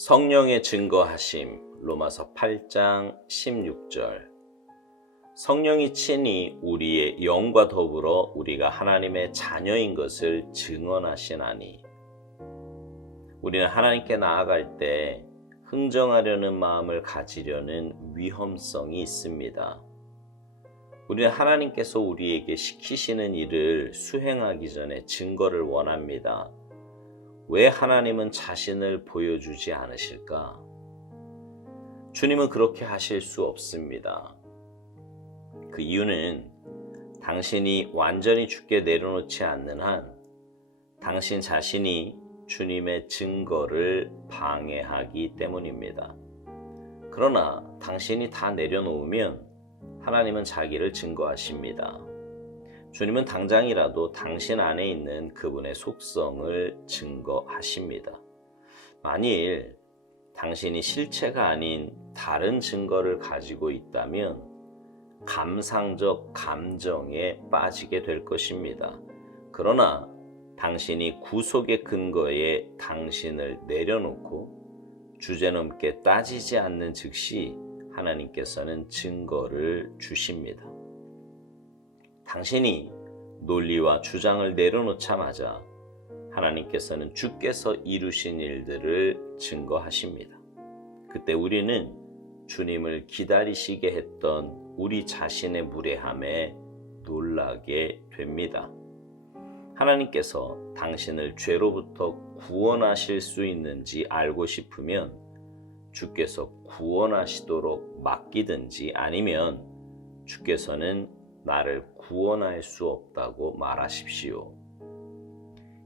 성령의 증거하심 로마서 8장 16절. 성령이 친히 우리의 영과 더불어 우리가 하나님의 자녀인 것을 증언하시나니. 우리는 하나님께 나아갈 때 흥정하려는 마음을 가지려는 위험성이 있습니다. 우리는 하나님께서 우리에게 시키시는 일을 수행하기 전에 증거를 원합니다. 왜 하나님은 자신을 보여주지 않으실까? 주님은 그렇게 하실 수 없습니다. 그 이유는 당신이 완전히 주께 내려놓지 않는 한 당신 자신이 주님의 증거를 방해하기 때문입니다. 그러나 당신이 다 내려놓으면 하나님은 자기를 증거하십니다. 주님은 당장이라도 당신 안에 있는 그분의 속성을 증거하십니다. 만일 당신이 실체가 아닌 다른 증거를 가지고 있다면 감상적 감정에 빠지게 될 것입니다. 그러나 당신이 구속의 근거에 당신을 내려놓고 주제넘게 따지지 않는 즉시 하나님께서는 증거를 주십니다. 당신이 논리와 주장을 내려놓자마자 하나님께서는 주께서 이루신 일들을 증거하십니다. 그때 우리는 주님을 기다리시게 했던 우리 자신의 무례함에 놀라게 됩니다. 하나님께서 당신을 죄로부터 구원하실 수 있는지 알고 싶으면 주께서 구원하시도록 맡기든지 아니면 주께서는 나를 구원할 수 없다고 말하십시오.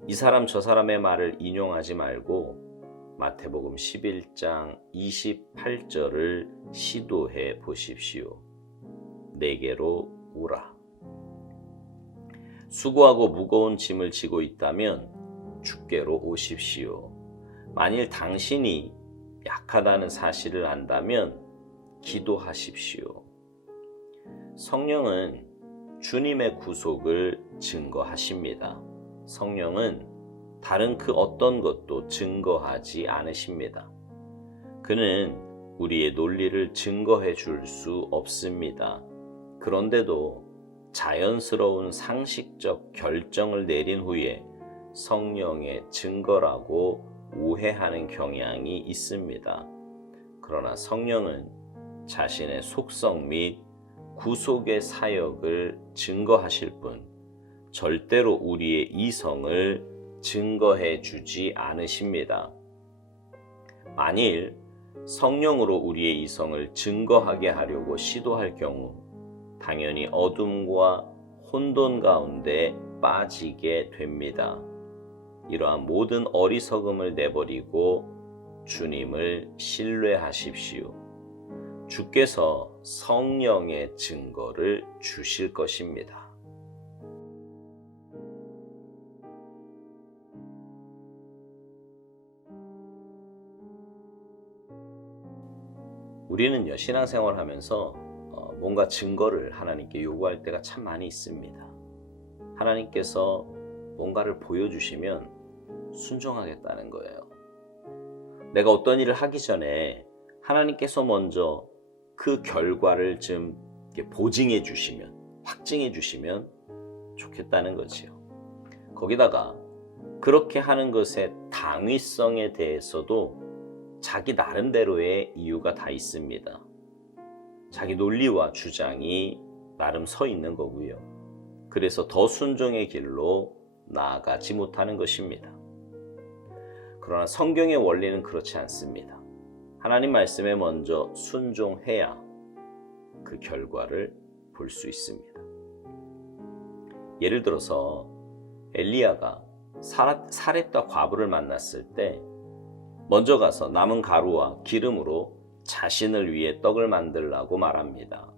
이 사람 저 사람의 말을 인용하지 말고 마태복음 11장 28절을 시도해 보십시오. 내게로 오라. 수고하고 무거운 짐을 지고 있다면 주께로 오십시오. 만일 당신이 약하다는 사실을 안다면 기도하십시오. 성령은 주님의 구속을 증거하십니다. 성령은 다른 그 어떤 것도 증거하지 않으십니다. 그는 우리의 논리를 증거해 줄 수 없습니다. 그런데도 자연스러운 상식적 결정을 내린 후에 성령의 증거라고 오해하는 경향이 있습니다. 그러나 성령은 자신의 속성 및 구속의 사역을 증거하실 뿐 절대로 우리의 이성을 증거해 주지 않으십니다. 만일 성령으로 우리의 이성을 증거하게 하려고 시도할 경우 당연히 어둠과 혼돈 가운데 빠지게 됩니다. 이러한 모든 어리석음을 내버리고 주님을 신뢰하십시오. 주께서 성령의 증거를 주실 것입니다. 우리는요, 신앙생활 하면서 뭔가 증거를 하나님께 요구할 때가 참 많이 있습니다. 하나님께서 뭔가를 보여주시면 순종하겠다는 거예요. 내가 어떤 일을 하기 전에 하나님께서 먼저 그 결과를 좀 보증해 주시면, 확증해 주시면 좋겠다는 거지요. 거기다가 그렇게 하는 것의 당위성에 대해서도 자기 나름대로의 이유가 다 있습니다. 자기 논리와 주장이 나름 서 있는 거고요. 그래서 더 순종의 길로 나아가지 못하는 것입니다. 그러나 성경의 원리는 그렇지 않습니다. 하나님 말씀에 먼저 순종해야 그 결과를 볼 수 있습니다. 예를 들어서 엘리야가 사렙과 과부를 만났을 때 먼저 가서 남은 가루와 기름으로 자신을 위해 떡을 만들라고 말합니다.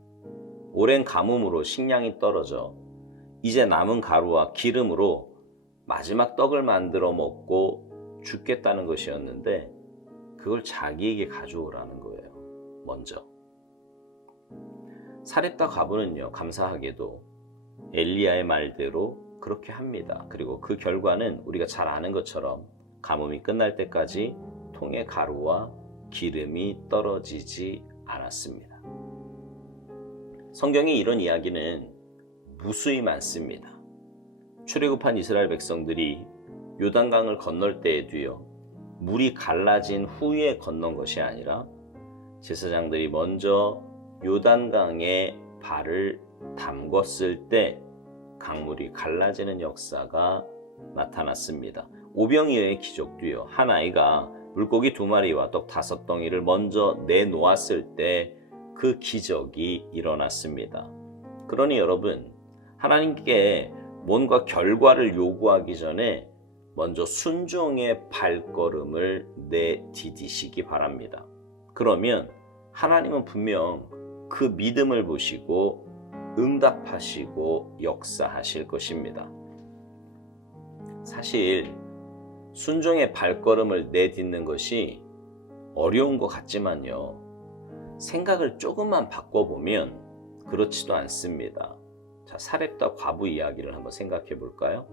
오랜 가뭄으로 식량이 떨어져 이제 남은 가루와 기름으로 마지막 떡을 만들어 먹고 죽겠다는 것이었는데 그걸 자기에게 가져오라는 거예요. 먼저. 사렙과 과부는요, 감사하게도 엘리야의 말대로 그렇게 합니다. 그리고 그 결과는 우리가 잘 아는 것처럼 가뭄이 끝날 때까지 통의 가루와 기름이 떨어지지 않았습니다. 성경에 이런 이야기는 무수히 많습니다. 출애굽한 이스라엘 백성들이 요단강을 건널 때에도요, 물이 갈라진 후에 건넌 것이 아니라 제사장들이 먼저 요단강에 발을 담궜을 때 강물이 갈라지는 역사가 나타났습니다. 오병이어의 기적도요, 한 아이가 물고기 2마리와 떡 5덩이를 먼저 내놓았을 때 그 기적이 일어났습니다. 그러니 여러분, 하나님께 뭔가 결과를 요구하기 전에 먼저 순종의 발걸음을 내디디시기 바랍니다. 그러면 하나님은 분명 그 믿음을 보시고 응답하시고 역사하실 것입니다. 사실 순종의 발걸음을 내딛는 것이 어려운 것 같지만요, 생각을 조금만 바꿔보면 그렇지도 않습니다. 자, 사렙다 과부 이야기를 한번 생각해 볼까요?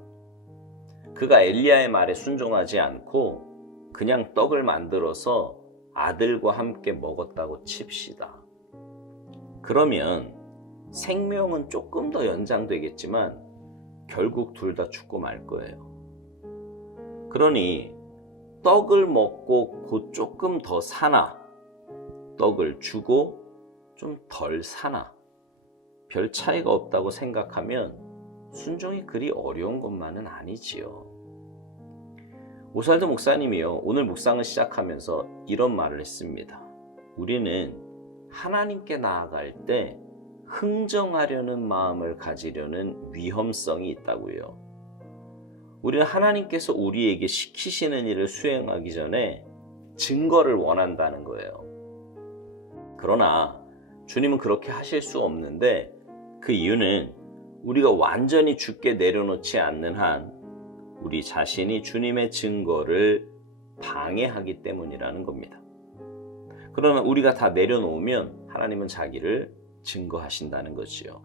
그가 엘리야의 말에 순종하지 않고 그냥 떡을 만들어서 아들과 함께 먹었다고 칩시다. 그러면 생명은 조금 더 연장되겠지만 결국 둘 다 죽고 말 거예요. 그러니 떡을 먹고 곧 조금 더 사나, 떡을 주고 좀 덜 사나, 별 차이가 없다고 생각하면 순종이 그리 어려운 것만은 아니지요. 오스왈드 목사님이요, 오늘 묵상을 시작하면서 이런 말을 했습니다. 우리는 하나님께 나아갈 때 흥정하려는 마음을 가지려는 위험성이 있다고요. 우리는 하나님께서 우리에게 시키시는 일을 수행하기 전에 증거를 원한다는 거예요. 그러나 주님은 그렇게 하실 수 없는데, 그 이유는 우리가 완전히 주께 내려놓지 않는 한 우리 자신이 주님의 증거를 방해하기 때문이라는 겁니다. 그러나 우리가 다 내려놓으면 하나님은 자기를 증거하신다는 거지요.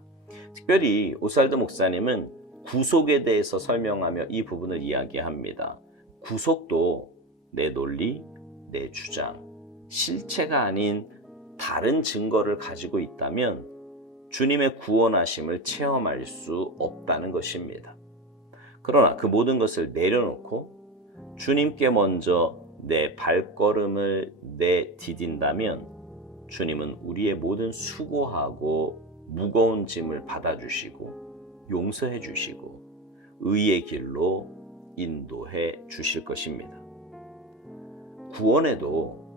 특별히 오스왈드 목사님은 구속에 대해서 설명하며 이 부분을 이야기합니다. 구속도 내 논리, 내 주장, 실체가 아닌 다른 증거를 가지고 있다면 주님의 구원하심을 체험할 수 없다는 것입니다. 그러나 그 모든 것을 내려놓고 주님께 먼저 내 발걸음을 내디딘다면 주님은 우리의 모든 수고하고 무거운 짐을 받아주시고 용서해 주시고 의의 길로 인도해 주실 것입니다. 구원에도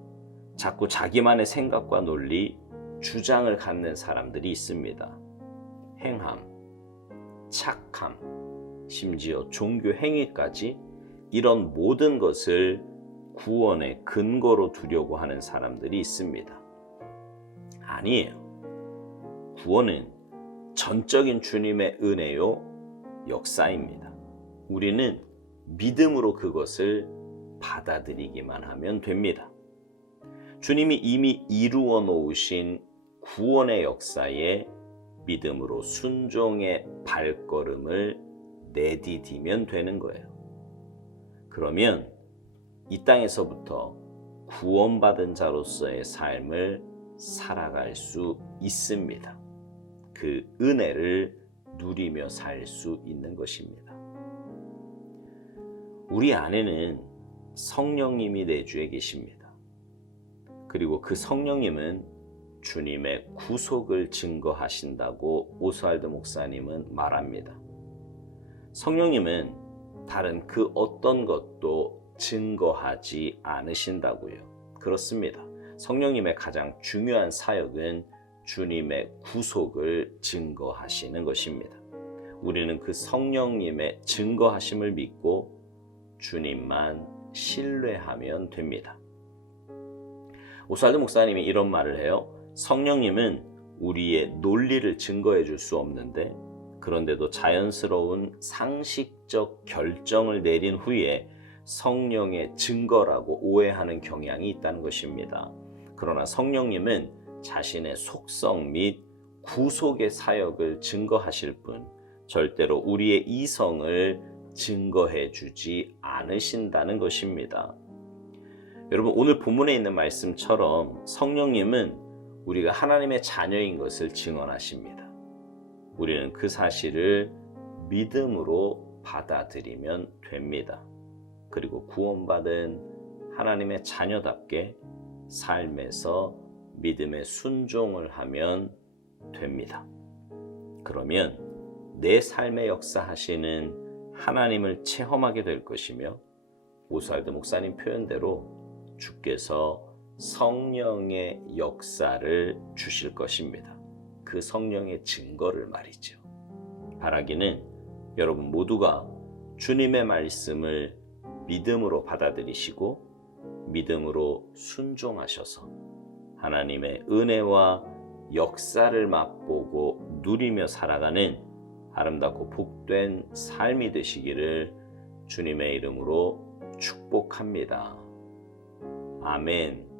자꾸 자기만의 생각과 논리, 주장을 갖는 사람들이 있습니다. 행함, 착함, 심지어 종교 행위까지 이런 모든 것을 구원의 근거로 두려고 하는 사람들이 있습니다. 아니에요. 구원은 전적인 주님의 은혜요, 역사입니다. 우리는 믿음으로 그것을 받아들이기만 하면 됩니다. 주님이 이미 이루어 놓으신 구원의 역사에 믿음으로 순종의 발걸음을 내디디면 되는 거예요. 그러면 이 땅에서부터 구원받은 자로서의 삶을 살아갈 수 있습니다. 그 은혜를 누리며 살 수 있는 것입니다. 우리 안에는 성령님이 내주에 계십니다. 그리고 그 성령님은 주님의 구속을 증거하신다고 오스왈드 목사님은 말합니다. 성령님은 다른 그 어떤 것도 증거하지 않으신다고요. 그렇습니다. 성령님의 가장 중요한 사역은 주님의 구속을 증거하시는 것입니다. 우리는 그 성령님의 증거하심을 믿고 주님만 신뢰하면 됩니다. 오스왈드 목사님이 이런 말을 해요. 성령님은 우리의 논리를 증거해 줄 수 없는데, 그런데도 자연스러운 상식적 결정을 내린 후에 성령의 증거라고 오해하는 경향이 있다는 것입니다. 그러나 성령님은 자신의 속성 및 구속의 사역을 증거하실 뿐 절대로 우리의 이성을 증거해 주지 않으신다는 것입니다. 여러분, 오늘 본문에 있는 말씀처럼 성령님은 우리가 하나님의 자녀인 것을 증언하십니다. 우리는 그 사실을 믿음으로 받아들이면 됩니다. 그리고 구원받은 하나님의 자녀답게 삶에서 믿음의 순종을 하면 됩니다. 그러면 내 삶에 역사하시는 하나님을 체험하게 될 것이며, 오스왈드 목사님 표현대로 주께서 성령의 역사를 주실 것입니다. 그 성령의 증거를 말이죠. 바라기는 여러분 모두가 주님의 말씀을 믿음으로 받아들이시고 믿음으로 순종하셔서 하나님의 은혜와 역사를 맛보고 누리며 살아가는 아름답고 복된 삶이 되시기를 주님의 이름으로 축복합니다. 아멘.